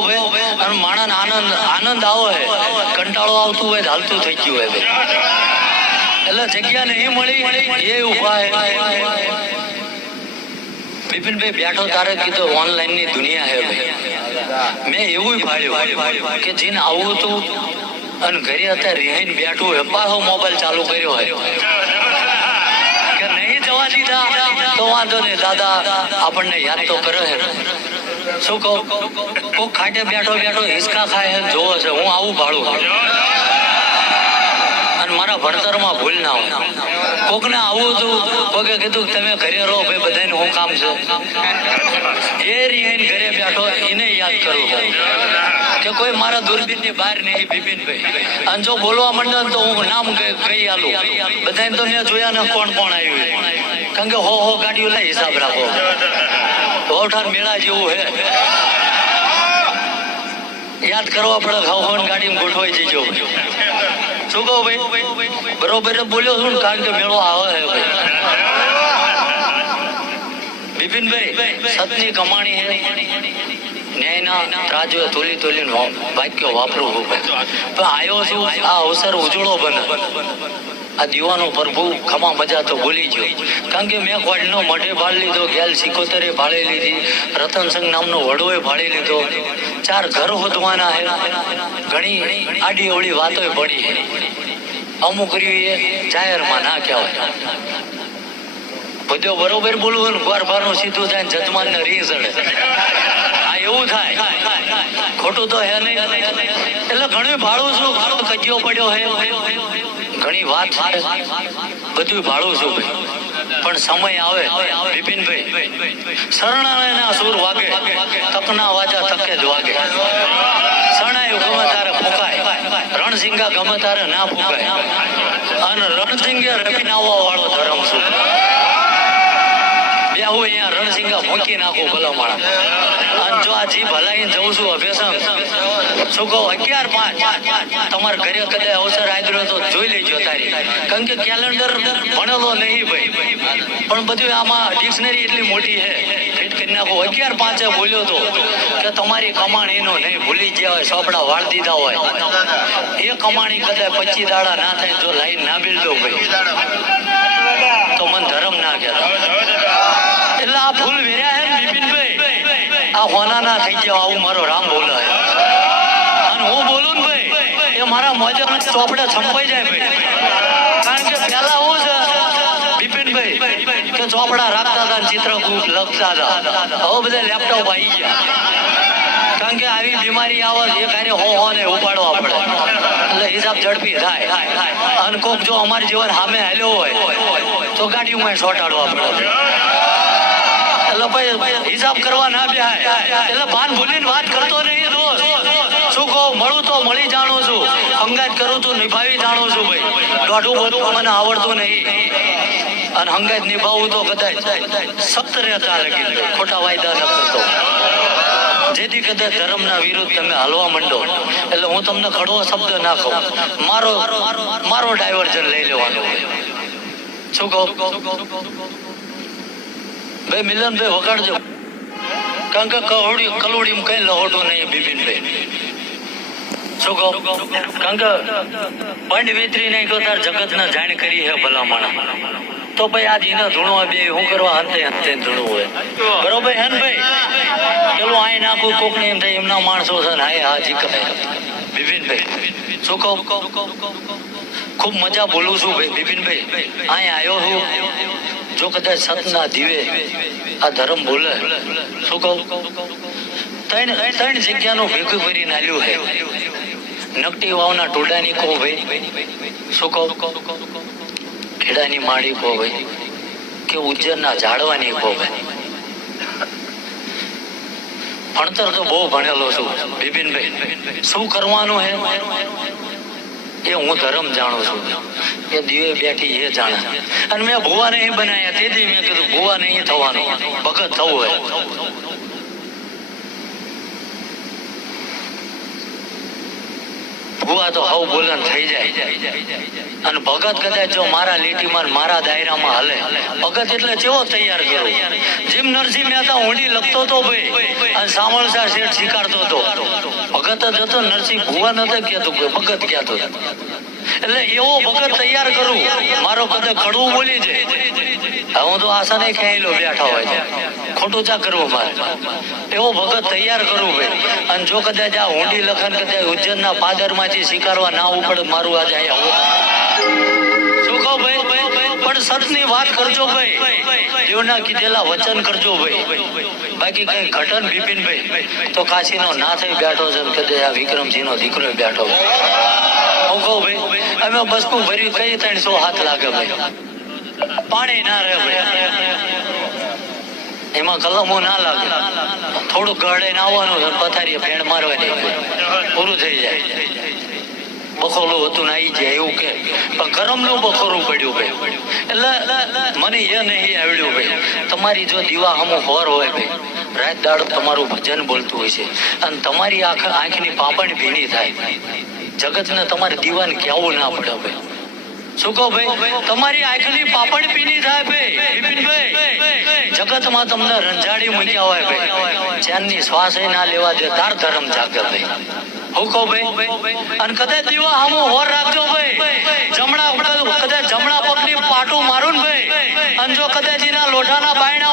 ભાઈ અને માણસ આનંદ આનંદ આવો. હે કંટાળો આવતું હોય હાલતું થઈ ગયું હોય એટલે જગ્યા નહીં મળી, એ ઊભા બિપિનભાઈ બેઠો તારે કીધું ઓનલાઈનની દુનિયા હે મેં એવું ભાડ્યું કે જેને આવું હતું અને ઘરે અત્યારે રિહાઈને બેઠું હે પાછો મોબાઈલ ચાલુ કર્યો હોય. કે નહીં જવા દીધા? તો વાંધો નહીં, દાદા, આપણને યાદ તો કરે છે શું કહું? કોક ખાટે બેઠો બેઠો હિસકા ખાય જોવો છે, હું આવું ભાડું અને મારા ભણતરમાં ભૂલ ના હોય. કોકને આવું હતું, કોકે કીધું તમે ઘરે રહો, ભાઈ બધાને હું કામ છે. એ રીહીને ઘરે બેઠો, એને યાદ કરું. કે કોઈ મારા દૂરબીનની બહાર નહીં, બિપિનભાઈ. અને જો બોલવા માંડે ને તો હું નામ કહી આલું. બધાને તો મેં જોયા ને કોણ કોણ આવ્યું. કારણ કે હો હો ગાડીઓ લઈ હિસાબ રાખો. ઓઠાર મેળા જેવું હે. યાદ કરવા પડે ખાવ હોન ગાડીમાં ગોઠવાઈ જજો. શું કહો ભાઈ? બરોબર બોલ્યો છું કારણ કે મેળો આવે હે ભાઈ. બિપિનભાઈ સતની કમાણી હે. ન્યાયના ત્રાજવે તોલી તોલીને વાક્યો વાપરું હું ભાઈ. પણ આવ્યો છું, આ અવસર ઉજળો બને. આ દીવાનો પ્રભુ ખમા મજા તો ભૂલી ગયો. કારણ કે મેં કોડનો મઢે ભાળ લીધો ગેલ સિકોતરે ભાળે લીધી, રતન સંઘ નામનો વડોએ ભાળી લીધો. ચાર ઘર હોદવાના હે. ઘણી આડી અવળી વાતોય પડી અમુક રીએ જાહેરમાં ના કહેવાય. બધો બરોબર બોલવું ને બાર બારનું સીધું થાય ને જજમાનને રી ચડે આ એવું થાય. ખોટું તો હે નહીં. એટલે ઘણું ભાડું છું ભાડું કજ્યો પડ્યો હે. ઘણી વાત છે. બધું ભાડું છું પણ સમય આવે. બિપિનભાઈ શરણાના સુર વાગે તકના વાજા તકે જ વાગે. શરણાયું ગમે તારે ફૂંકાય. રણસિંગા ગમે તારે ના ફૂંકાય. અને રણસિંગે રમીને આવવા વાળો ધર્મ શું હું અહીંયા રણસિંગા મૂકી નાખું ભલા માણા અને જો આ જીભ હલાઈને જઉં છું અભ્યાસમ શું કહું? અગિયાર પાંચ. તમારે ઘરે કદાચ અવસર આવ્યો તો જોઈ લેજો તારી. કારણ કે કેલેન્ડર ભણેલો નહીં ભાઈ. પણ બધું આમાં ડિક્શનરી એટલી મોટી છે. ફિટ કરી નાખો. અગિયાર પાંચે બોલ્યો તો કે તમારી કમાણીનો નહીં ભૂલી ગયા હોય સોપડા વાળ દીધા હોય. એ કમાણી કદાચ પચી દાડા ના થાય જો લાઈન ના બિલ ભાઈ. તો મન ધર્મ ના કહેતા. ફૂલ વેર્યા હે બિપિનભાઈ આ હોના ના થઈ ગયો આવું મારો રામ બોલે અને હું બોલું ને ભાઈ એ મારા મોજા ચોપડે છંપાઈ જાય ભાઈ. કારણ કે પેલા હું છે બિપિનભાઈ કે ચોપડા રાખતા હતા ચિત્ર ચિત્રકૂટ લખતા હતા. હવે બધા લેપટોપ આવી ગયા. કારણ કે આવી બીમારી આવે એ કાર્ય હો હો ને ઉપાડવા પડે. એટલે હિસાબ ઝડપી થાય. અને કોક જો અમારી જીવન સામે હાલ્યો હોય તો ગાડીઓમાં ચોંટાડવા પડે. એટલે ભાઈ હિસાબ કરવા ના બેહાય. એટલે ભાન ભૂલીને વાત કરતો નહીં રોજ. શું કહું? મળું તો મળી જાણું છું. હંગાત કરું તો નિભાવી જાણું છું ભાઈ. દોઢું બધું મને આવડતું નહીં. અને હંગાત નિભાવવું તો કદાચ સપ્ત રહેતા લગી ખોટા વાયદા કરતો. જેથી કદાચ ધર્મના વિરુદ્ધ તમે હાલવા માંડો. એટલે હું તમને કડવો શબ્દ ના કહું. મારો મારો ડાયવર્જન લઈ લેવાનું. શું કહું? ભાઈ મિલનભાઈ વગાડજો કારણ કે કહોડી કલોડી કઈ લહોટો નહીં બિપિનભાઈ શું કહો? કારણ કે પંડ વેતરી નહીં કહો તાર જગત ના જાણ કરી હે ભલામણ તો ભાઈ આ એના ધૂણવા બે હું કરવા હંતે હંતે ધૂણું હોય? બરોબર હે ને ભાઈ? ચલો આય નાખું કોક એમ થાય, એમના માણસો છે હાય હાજી કહે બિપિનભાઈ, શું કહું? ખૂબ મજા બોલું છું ભાઈ, બિપિનભાઈ. અહીંયા આવ્યો છું જો કદાચ સતના દીવે આ ધર્મ બોલે શું કહું? ત્રણ ત્રણ જગ્યાનું ભેગું કરી નાલ્યું છે નકટી વાવના ટોડાની કહો ભાઈ. શું કહું? ખેડાની માળી કહો ભાઈ કે ઉજ્જૈનના ઝાડવાની કહો ભાઈ. ભણતર તો બહુ ભણેલો છું, બિપિનભાઈ. શું કરવાનું હે? એ હું ધર્મ જાણું છું. એ દીવે બેઠી એ જાણે. અને મેં ભુવા નહીં બનાવ્યા, તેથી મેં કીધું ભુવા નહીં થવાનું. ભગત થવું હોય ભુવા તો હવ બોલન થઈ જાય. અને ભગત કદાચ જો મારા લીટીમાં મારા દાયરામાં હલે. ભગત એટલે કેવો તૈયાર કરો જેમ નરસિંહ મહેતા ઊંડી લખતો હતો ભાઈ, અને સામળસા શેઠ સ્વીકારતો હતો ભગત જ હતો નરસિંહ ભુવા નતો કહેતો ભગત કહેતો એટલે એવો ભગત તૈયાર કરું, મારો કદાચ કડવું બોલી જાય. હું તો આસાને ખેલો બેઠા હોય છે. ખોટું ચા કરવું મારે? એવો ભગત તૈયાર કરવું ભાઈ. અને જો કદાચ આ ઊંડી લખન, કદાચ ઉજ્જૈનના પાદરમાંથી સ્વીકારવા ના ઉપડે, મારું આજે અહીંયા શું કહો ભાઈ? ભાઈ. તો કાશીનો ના થઈ બેઠો દીકરો બેઠો. હું ભાઈ, અમે બસકું ભર્યું કઈ ત્રણસો હાથ લાગે ભાઈ. પાણી ના રહે ભાઈ. એમાં કલમો ના લાગે. થોડુંક ગળે આવવાનું પથારીએ ફેણ મારવાની પૂરું થઈ જાય. બખોલું હતું ને આવી જાય એવું કે. પણ ગરમનું બખોરું પડ્યું ભાઈ. એટલે મને એ નહીં આવડ્યું ભાઈ. તમારી જો દીવા હમો હોર હોય ભાઈ, રાત દાડો તમારું ભજન બોલતું હોય છે. અને તમારી આંખ, આંખની પાપણ ભીની થાય. જગતને તમારે દીવાને કહેવું ના પડે ભાઈ. તમારી આંખની પાપડ પીની થાય ભાઈ જગતમાં તમને રંજાડી મૂક્યા હોય ભાઈ. ચેનની શ્વાસ ના લેવા દે, તાર ધર્મ જાગે ભાઈ. અને કદાચ દીવા હામો હોર રાખજો ભાઈ. જમણા કદાચ જમણા પગની પાટું મારું ભાઈ. અને જો કદાચ એના લોઢાના બાયણા